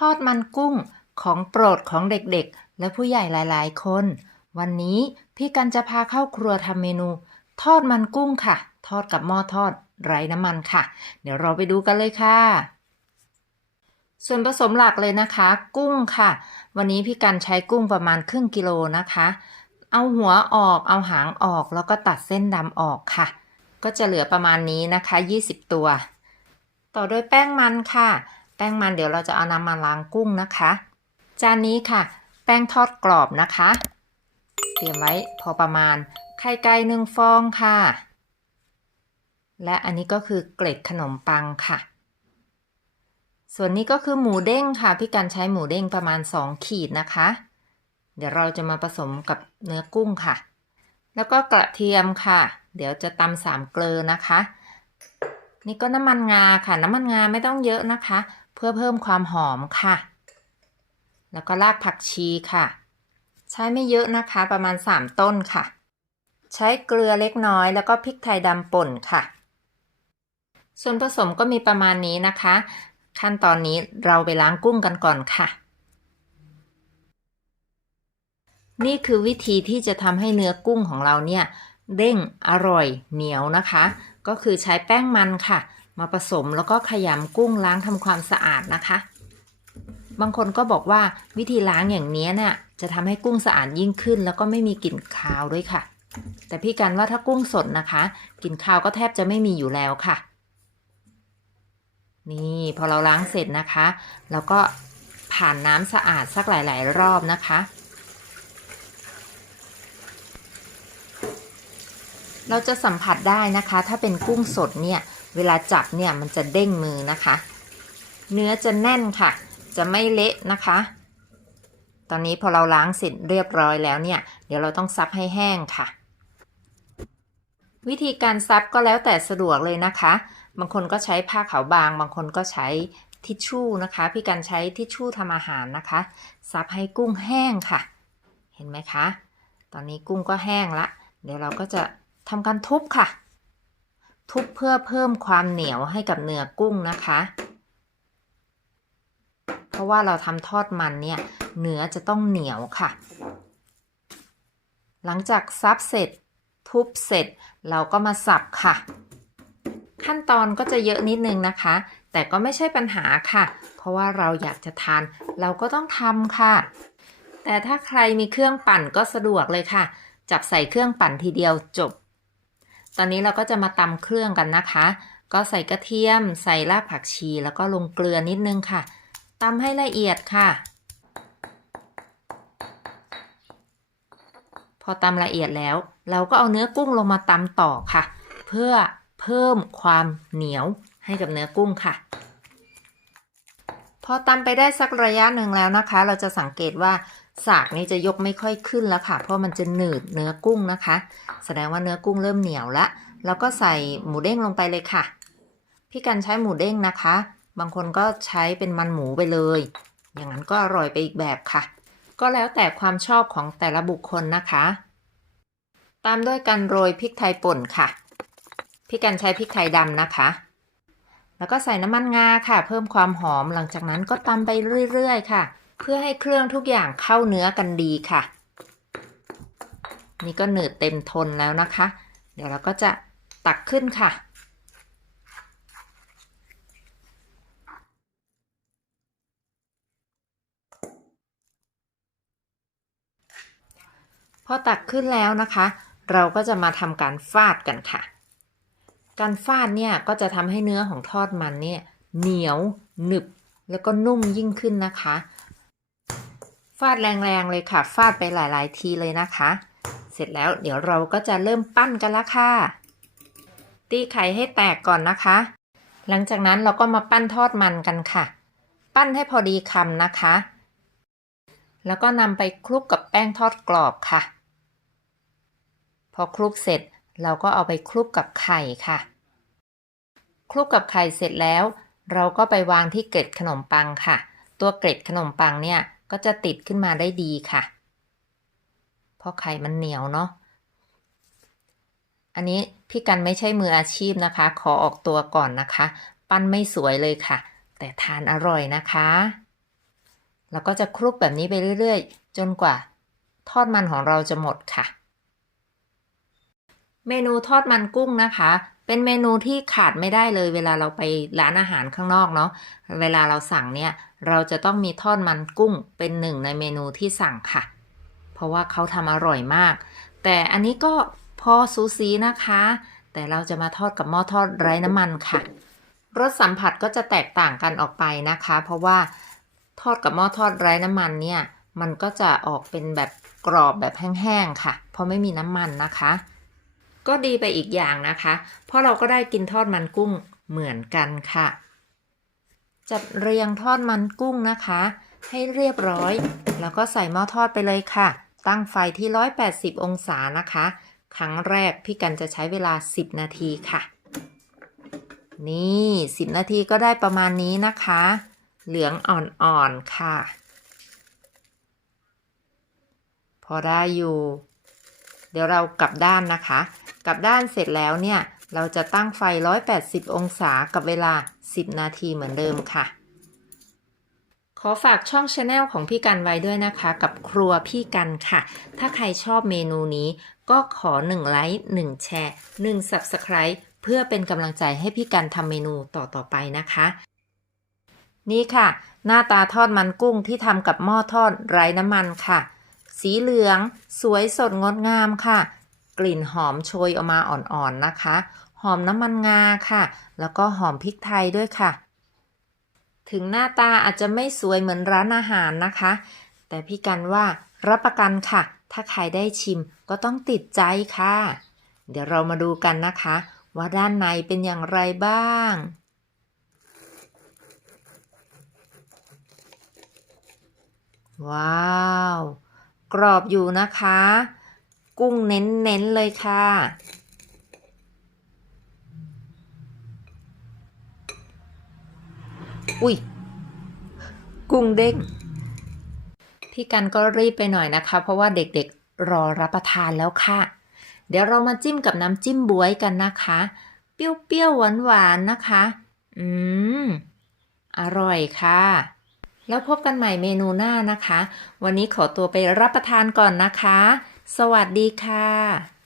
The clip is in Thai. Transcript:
ทอดมันกุ้งของโปรดของเด็กๆ และผู้ใหญ่หลายๆ คน วันนี้พี่กันจะพาเข้าครัวทำเมนู ทอดมันกุ้งค่ะ ทอดกับหม้อทอดไร้น้ำมันค่ะ เดี๋ยวเราไปดูกันเลยค่ะ ส่วนผสมหลักเลยนะคะ กุ้งค่ะ วันนี้พี่กันใช้กุ้งประมาณครึ่งกิโลนะคะ เอาหัวออกเอาหางออกแล้วก็ตัดเส้นดำออกค่ะ ก็จะเหลือประมาณนี้นะคะ 20 ตัว ต่อด้วยแป้งมันค่ะ แป้งมันเดี๋ยวเราจะเอานำมาล้างกุ้งนะคะ จานนี้ค่ะ แป้งทอดกรอบนะคะ เตรียมไว้พอประมาณ ไข่ไก่หนึ่งฟองค่ะ และอันนี้ก็คือเกล็ดขนมปังค่ะ ส่วนนี้ก็คือหมูเด้งค่ะพี่กันใช้หมูเด้งประมาณ 2 ขีดนะคะ เดี๋ยวเราจะมาผสมกับเนื้อกุ้งค่ะ แล้วก็กระเทียมค่ะ เดี๋ยวจะตำสามเกลือนะคะนี่ก็น้ำมันงาค่ะ น้ำมันงาไม่ต้องเยอะนะคะ พื่อเพิ่มความหอมค่ะ แล้วก็รากผักชีค่ะ ใช้ไม่เยอะนะคะประมาณ 3 ต้นค่ะ ใช้เกลือเล็กน้อยแล้วก็พริกไทยดำป่นค่ะ ส่วนผสมก็มีประมาณนี้นะคะ ขั้นตอนนี้เราไปล้างกุ้งกันก่อนค่ะ นี่คือวิธีที่จะทำให้เนื้อกุ้งของเราเนี่ย เด้งอร่อยเหนียวนะคะ ก็คือใช้แป้งมันค่ะ มาผสมแล้วก็ขยำกุ้งล้างทำความสะอาดนะคะ บางคนก็บอกว่าวิธีล้างอย่างนี้เนี่ยจะทำให้กุ้งสะอาดยิ่งขึ้น แล้วก็ไม่มีกลิ่นคาวด้วยค่ะ แต่พี่กันว่าถ้ากุ้งสดนะคะกลิ่นคาวก็แทบจะไม่มีอยู่แล้วค่ะ นี่พอเราล้างเสร็จนะคะ แล้วก็ผ่านน้ำสะอาดสักหลาย ๆ รอบนะคะเราจะสัมผัสได้นะคะ ถ้าเป็นกุ้งสดเนี่ย เวลาจับเนี่ยมันจะเด้งมือนะคะ เนื้อจะแน่นค่ะ จะไม่เละนะคะ ตอนนี้พอเราล้างเสร็จเรียบร้อยแล้วเนี่ย เดี๋ยวเราต้องซับให้แห้งค่ะ วิธีการซับก็แล้วแต่สะดวกเลยนะคะ บางคนก็ใช้ผ้าขาวบาง บางคนก็ใช้ทิชชู่นะคะ พี่กันใช้ทิชชู่ทำอาหารนะคะ ซับให้กุ้งแห้งค่ะ เห็นไหมคะ ตอนนี้กุ้งก็แห้งละ เดี๋ยวเราก็จะทำการทุบค่ะ ทุบเพื่อเพิ่มความเหนียวให้กับเนื้อกุ้งนะคะ เพราะว่าเราทำทอดมันเนี่ยเนื้อจะต้องเหนียวค่ะ หลังจากซับเสร็จ ทุบเสร็จ เราก็มาสับค่ะ ขั้นตอนก็จะเยอะนิดนึงนะคะ แต่ก็ไม่ใช่ปัญหาค่ะ เพราะว่าเราอยากจะทาน เราก็ต้องทำค่ะ แต่ถ้าใครมีเครื่องปั่นก็สะดวกเลยค่ะ จับใส่เครื่องปั่นทีเดียวจบ ตอนนี้เราก็จะมาตำเครื่องกันนะคะ ก็ใส่กระเทียม ใส่รากผักชี แล้วก็ลงเกลือนิดนึงค่ะตำให้ละเอียดค่ะ พอตำละเอียดแล้ว เราก็เอาเนื้อกุ้งลงมาตำต่อค่ะ เพื่อเพิ่มความเหนียวให้กับเนื้อกุ้งค่ะ พอตำไปได้สักระยะหนึ่งแล้วนะคะ เราจะสังเกตว่า สากนี้จะยกไม่ค่อยขึ้นแล้วค่ะ เพราะมันจะหนืดเนื้อกุ้งนะคะ แสดงว่าเนื้อกุ้งเริ่มเหนียวละ แล้วก็ใส่หมูเด้งลงไปเลยค่ะ พี่กันใช้หมูเด้งนะคะ บางคนก็ใช้เป็นมันหมูไปเลย อย่างนั้นก็อร่อยไปอีกแบบค่ะ ก็แล้วแต่ความชอบของแต่ละบุคคลนะคะ ตามด้วยการโรยพริกไทยป่นค่ะ พี่กันใช้พริกไทยดำนะคะ แล้วก็ใส่น้ำมันงาค่ะ เพิ่มความหอม หลังจากนั้นก็ตำไปเรื่อย ๆ ค่ะ เพื่อให้เครื่องทุกอย่างเข้าเนื้อกันดีค่ะ นี่ก็หนืดเต็มทนแล้วนะคะ เดี๋ยวเราก็จะตักขึ้นค่ะ พอตักขึ้นแล้วนะคะ เราก็จะมาทำการฟาดกันค่ะ การฟาดเนี่ยก็จะทำให้เนื้อของทอดมันเนี่ยเหนียวหนึบแล้วก็นุ่มยิ่งขึ้นนะคะ ฟาดแรงๆเลยค่ะ ฟาดไปหลาย ๆ ทีเลยนะคะ เสร็จแล้วเดี๋ยวเราก็จะเริ่มปั้นกันละค่ะ ตีไข่ให้แตกก่อนนะคะ หลังจากนั้นเราก็มาปั้นทอดมันกันค่ะ ปั้นให้พอดีคำนะคะ แล้วก็นำไปคลุกกับแป้งทอดกรอบค่ะ พอคลุกเสร็จเราก็เอาไปคลุกกับไข่ค่ะ คลุกกับไข่เสร็จแล้ว เราก็ไปวางที่เกล็ดขนมปังค่ะ ตัวเกล็ดขนมปังเนี่ย ก็จะติดขึ้นมาได้ดีค่ะ เพราะไข่มันเหนียวเนาะ อันนี้พี่กันไม่ใช่มืออาชีพนะคะ ขอออกตัวก่อนนะคะ ปั้นไม่สวยเลยค่ะ แต่ทานอร่อยนะคะ แล้วก็จะคลุกแบบนี้ไปเรื่อย ๆ จนกว่า ทอดมันของเราจะหมดค่ะ เมนูทอดมันกุ้งนะคะ เป็นเมนูที่ขาดไม่ได้เลย เวลาเราไปร้านอาหารข้างนอกเนาะเวลาเราสั่งเนี่ยเราจะต้องมีทอดมันกุ้งเป็นหนึ่งในเมนูที่สั่งค่ะ เพราะว่าเขาทำอร่อยมาก แต่อันนี้ก็พอซูซีนะคะ แต่เราจะมาทอดกับหม้อทอดไร้น้ำมันค่ะรสสัมผัสก็จะแตกต่างกันออกไปนะคะ เพราะว่าทอดกับหม้อทอดไร้น้ำมันเนี่ย มันก็จะออกเป็นแบบกรอบแบบแห้งๆค่ะ เพราะไม่มีน้ำมันนะคะ ก็ดีไปอีกอย่างนะคะ เพราะเราก็ได้กินทอดมันกุ้งเหมือนกันค่ะ จัดเรียงทอดมันกุ้งนะคะ ให้เรียบร้อย แล้วก็ใส่หม้อทอดไปเลยค่ะ ตั้งไฟที่ 180 องศานะคะ ครั้งแรกพี่กันจะใช้เวลา 10 นาทีค่ะ นี่ 10 นาทีก็ได้ประมาณนี้นะคะ เหลืองอ่อนๆค่ะ พอได้อยู่เดี๋ยวเรากลับด้านนะคะ กลับด้านเสร็จแล้วเนี่ย เราจะตั้งไฟ 180 องศากับเวลา 10 นาทีเหมือนเดิมค่ะ ขอฝากช่องชาแนลของพี่กันไว้ด้วยนะคะ กับครัวพี่กันค่ะ ถ้าใครชอบเมนูนี้ก็ขอ 1 ไลค์ 1 แชร์ 1 Subscribe เพื่อเป็นกำลังใจให้พี่กันทำเมนูต่อๆไปนะคะ นี่ค่ะ หน้าตาทอดมันกุ้งที่ทำกับหม้อทอดไร้น้ำมันค่ะ สีเหลือง สวยสดงดงามค่ะ กลิ่นหอมโชยออกมาอ่อนๆนะคะ หอมน้ำมันงาค่ะ แล้วก็หอมพริกไทยด้วยค่ะ ถึงหน้าตาอาจจะไม่สวยเหมือนร้านอาหารนะคะ แต่พี่กันว่ารับประกันค่ะ ถ้าใครได้ชิมก็ต้องติดใจค่ะ เดี๋ยวเรามาดูกันนะคะ ว่าด้านในเป็นอย่างไรบ้างว้าว กรอบอยู่นะคะ กุ้งเน้นๆเลยค่ะ อุ้ย กุ้งเด้ง พี่กันก็รีบไปหน่อยนะคะ เพราะว่าเด็กๆรอรับประทานแล้วค่ะ เดี๋ยวเรามาจิ้มกับน้ำจิ้มบวยกันนะคะ เปรี้ยวๆหวานๆนะคะ อืม อร่อยค่ะแล้วพบกันใหม่เมนูหน้านะคะ วันนี้ขอตัวไปรับประทานก่อนนะคะ สวัสดีค่ะ